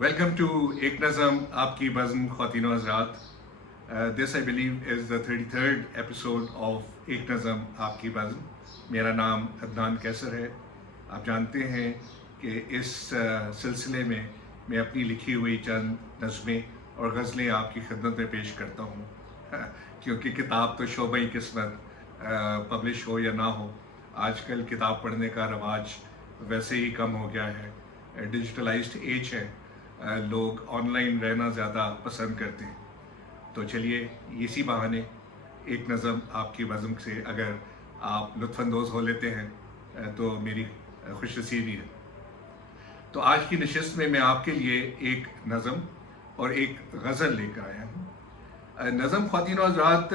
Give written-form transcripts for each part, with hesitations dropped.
Welcome to Ek Nazam Aapki Bazm Khawateen o Hazrat. This I believe is the 33rd episode of Ek Nazam Aapki Bazm. मेरा नाम अदनान कैसर है. आप जानते हैं कि इस सिलसिले में मैं अपनी लिखी हुई चंद नज़में और गज़लें आपकी खिदमत में पेश करता हूँ. क्योंकि किताब तो शोबा किस्मत पब्लिश हो या ना हो, आजकल किताब पढ़ने का रवाज वैसे ही कम हो गया है. डिजिटलाइज्ड एज है, लोग ऑनलाइन रहना ज़्यादा पसंद करते हैं. तो चलिए इसी बहाने एक नज़म आपकी बज़म से अगर आप लुत्फ़अंदोज़ हो लेते हैं तो मेरी खुशनसीबी है. तो आज की नशिस्त में मैं आपके लिए एक नज़म और एक गज़ल लेकर आया हूँ. नज़म ख़वातीन और हज़रात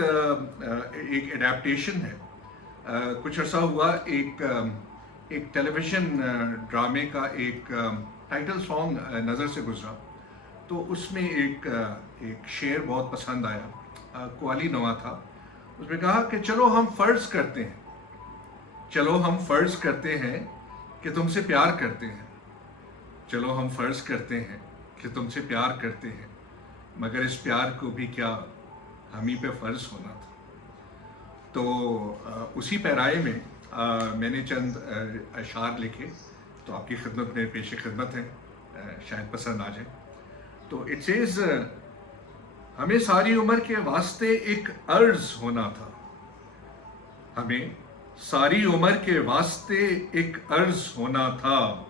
एक एडेप्टेशन है. कुछ अर्सा हुआ एक टेलीविज़न ड्रामे का एक टाइटल सॉन्ग नज़र से गुजरा, तो उसमें एक शेर बहुत पसंद आया. क्वाली नवा था. उसमें कहा कि चलो हम फ़र्ज़ करते हैं कि तुमसे प्यार करते हैं. चलो हम फ़र्ज़ करते हैं कि तुमसे प्यार करते हैं, मगर इस प्यार को भी क्या हम ही पे फ़र्ज़ होना था. तो उसी पैराए में मैंने चंद अशार लिखे, तो आपकी खिदमत में पेश खिदमत है, शायद पसंद आ जाए. तो इट सेज़, हमें सारी उम्र के वास्ते एक अर्ज़ होना था. हमें सारी उम्र के वास्ते एक अर्ज़ होना था.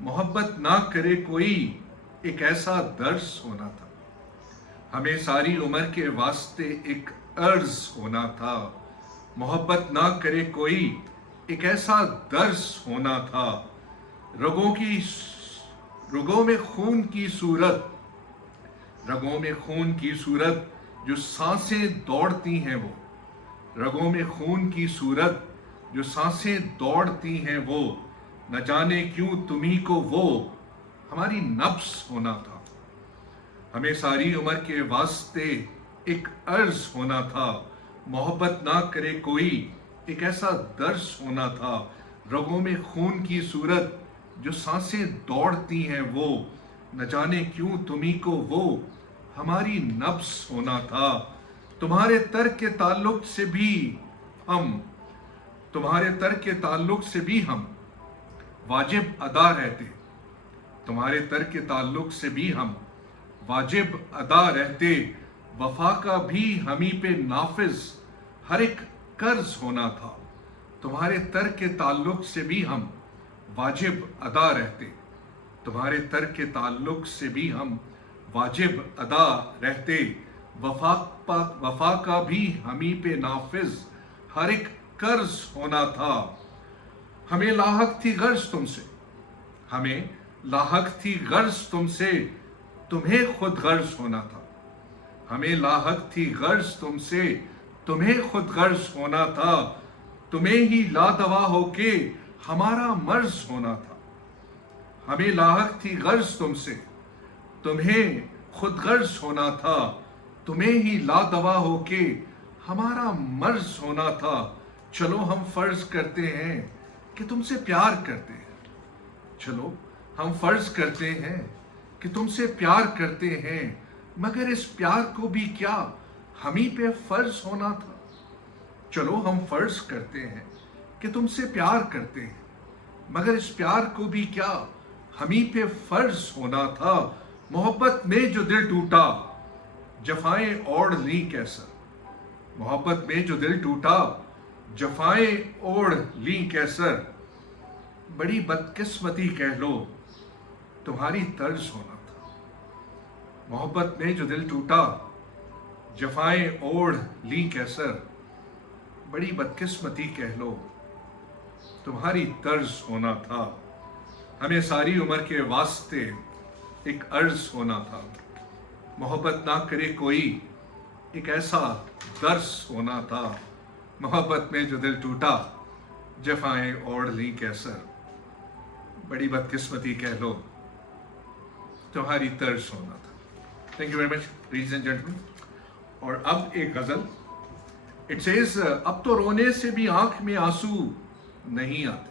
मोहब्बत ना करे कोई एक ऐसा दर्स होना था. हमें सारी उम्र के वास्ते एक अर्ज़ होना था. मोहब्बत ना करे कोई एक ऐसा दर्स होना था. रगों में खून की सूरत जो सांसें दौड़ती हैं वो. रगों में खून की सूरत जो सांसें दौड़ती हैं वो. न जाने क्यों तुम्ही को वो हमारी नफ्स होना था. हमें सारी उम्र के वास्ते एक अर्ज़ होना था. मोहब्बत ना करे कोई एक ऐसा दर्स होना था. रगों में खून की सूरत जो सांसें दौड़ती हैं वो. न जाने क्यों तुम्ही को वो हमारी नफ्स होना था. तुम्हारे तर्क के ताल्लुक से भी हम वाजिब अदा रहते. तुम्हारे तर्क के ताल्लुक से भी हम वाजिब अदा रहते. वफा का भी हमी पे नाफिज हर एक कर्ज होना था. तुम्हारे तर्क के ताल्लुक से भी हम वाजिब अदा रहते. तुम्हारे तर्क के ताल्लुक से भी हम वाजिब अदा रहते. वफा का भी हमी पे नाफिज हर एक कर्ज होना था. हमें लाहक थी गर्ज तुमसे तुम्हें खुद गर्ज होना था. हमें लाहक थी गर्ज तुमसे तुम्हें खुद गर्ज होना था. तुम्हें ही लादवा होके हमारा मर्ज होना था. हमें लाहक थी गर्ज तुमसे तुम्हें खुद गर्ज होना था. तुम्हें ही लादवा होके हमारा मर्ज होना था. चलो हम फ़र्ज़ करते हैं कि तुमसे प्यार करते हैं. चलो हम फ़र्ज़ करते हैं कि तुमसे प्यार करते हैं, मगर इस प्यार को भी क्या हम ही पे फ़र्ज़ होना था. चलो हम फ़र्ज़ करते हैं कि तुमसे प्यार करते हैं, मगर इस प्यार को भी क्या हम ही पे फ़र्ज़ होना था. मोहब्बत में जो दिल टूटा जफ़ाएं ओढ़ ली कैसर. मोहब्बत में जो दिल टूटा जफ़ाएं ओढ़ ली कैसर. बड़ी बदकिस्मती कह लो तुम्हारी तर्ज होना था. मोहब्बत में जो दिल टूटा जफ़ाएं ओढ़ ली कैसर. बड़ी बदकिस्मती कह लो तुम्हारी तर्ज होना था. हमें सारी उम्र के वास्ते एक अर्ज़ होना था. मोहब्बत ना करे कोई एक ऐसा दर्स होना था. मोहब्बत में जो दिल टूटा जफ़ाएं ओढ़ ली कैसर. बड़ी बदकिस्मती कह लो तुम्हारी तर्ज होना था. Thank you very much ladies and gentleman. और अब एक गज़ल. इट सेज, अब तो रोने से भी आंख में आंसू नहीं आते.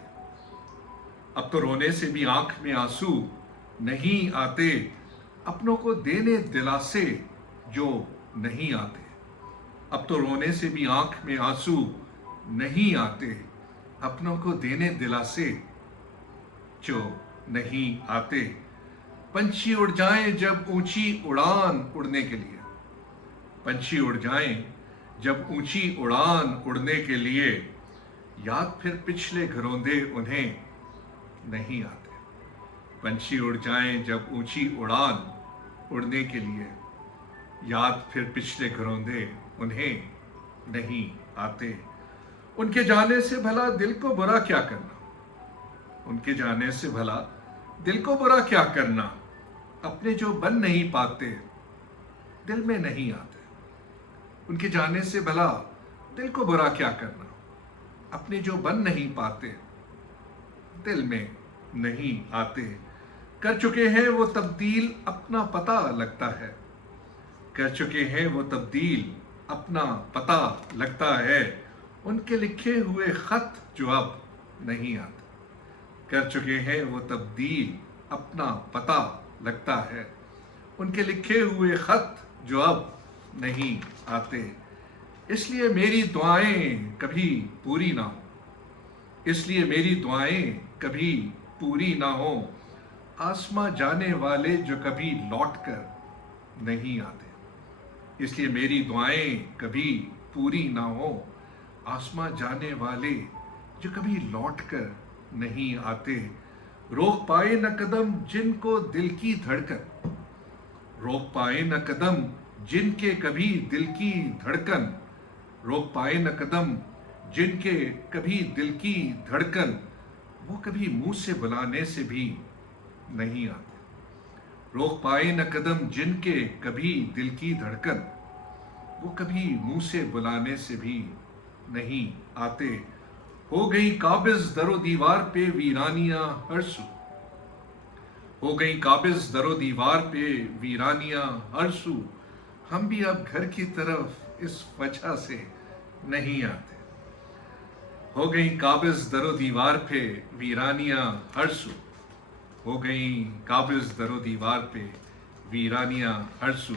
अब तो रोने से भी आंख में आंसू नहीं आते. अपनों को देने दिलासे जो नहीं आते। अब तो रोने से भी आंख में आंसू नहीं आते, अपनों को देने दिलासे जो नहीं आते। पंछी उड़ जाएं जब ऊंची उड़ान उड़ने के लिए, पंछी उड़ जाएं जब ऊंची उड़ान उड़ने के लिए, याद फिर पिछले घरौंदे उन्हें नहीं आते। पंछी उड़ जाएं जब ऊंची उड़ान उड़ने के लिए, याद फिर पिछले घरौंदे उन्हें नहीं आते। उनके जाने से भला दिल को बुरा क्या करना, उनके जाने से भला दिल को बुरा क्या करना, अपने जो बन नहीं पाते दिल में नहीं आते। उनके जाने से भला दिल को बुरा क्या करना, अपने जो बन नहीं पाते दिल में नहीं आते। कर चुके हैं वो तब्दील अपना पता लगता है, कर चुके हैं वो तब्दील अपना पता लगता है। उनके लिखे हुए खत जो अब नहीं आते, कर चुके हैं वो तब्दील अपना पता लगता है। उनके लिखे हुए खत जो अब नहीं आते। इसलिए मेरी दुआएं कभी पूरी ना हो, इसलिए मेरी दुआएं कभी पूरी ना हो। आसमां जाने वाले जो कभी लौट कर नहीं आते, इसलिए मेरी दुआएं कभी पूरी ना हो। आसमां जाने वाले जो कभी लौट कर नहीं आते। रोक पाए न कदम जिनको दिल की धड़कन, रोक पाए न कदम जिनके कभी दिल की धड़कन, रोक पाए न कदम जिनके कभी दिल की धड़कन, वो कभी मुंह से बुलाने से भी नहीं आते। रोक पाए न कदम जिनके कभी दिल की धड़कन, वो कभी मुंह से बुलाने से भी नहीं आते। हो गई काबिज दरो दीवार पे वीरानियां हर सू, हो गई काबिज दरो दीवार पे वीरानियां हर सू। हम भी अब घर की तरफ इस वजह से नहीं आते। हो गई काबिज दरो दीवार पे वीरानियां हर सू, हो गई काबिज दरो दीवार पे वीरानियां हर सू।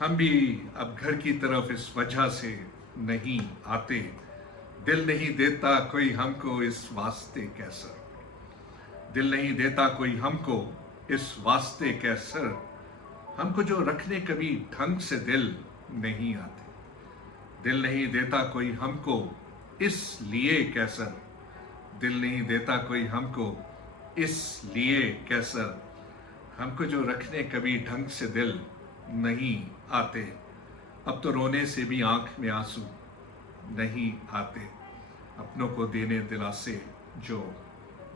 हम भी अब घर की तरफ इस वजह से नहीं आते। दिल नहीं देता कोई हमको इस वास्ते कैसर, दिल नहीं देता कोई हमको इस वास्ते कैसर। हमको जो रखने कभी ढंग से दिल नहीं आते, दिल नहीं देता कोई हमको इसलिए कैसर, दिल नहीं देता कोई हमको इसलिए कैसर। हमको जो रखने कभी ढंग से दिल नहीं आते। अब तो रोने से भी आंख में आंसू नहीं आते, अपनों को देने दिलासे जो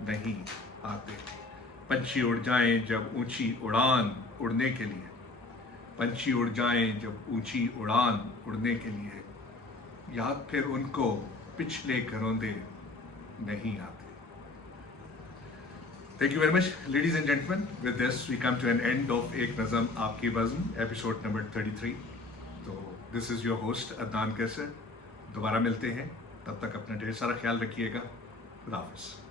नहीं आते। पंछी उड़ जाएं जब ऊंची उड़ान उड़ने के लिए, पंछी उड़ जाएं जब ऊंची उड़ान उड़ने के लिए, याद फिर उनको पिछले घरौंदे नहीं आते। Thank you very much, ladies and gentlemen. With this, we come to an end of Ek Nazam Aapki Bazm, episode number 33. तो this is your host Adnan कैसर। दोबारा मिलते हैं, तब तक अपना ढेर सारा ख्याल रखिएगा। खुदा हाफिज़।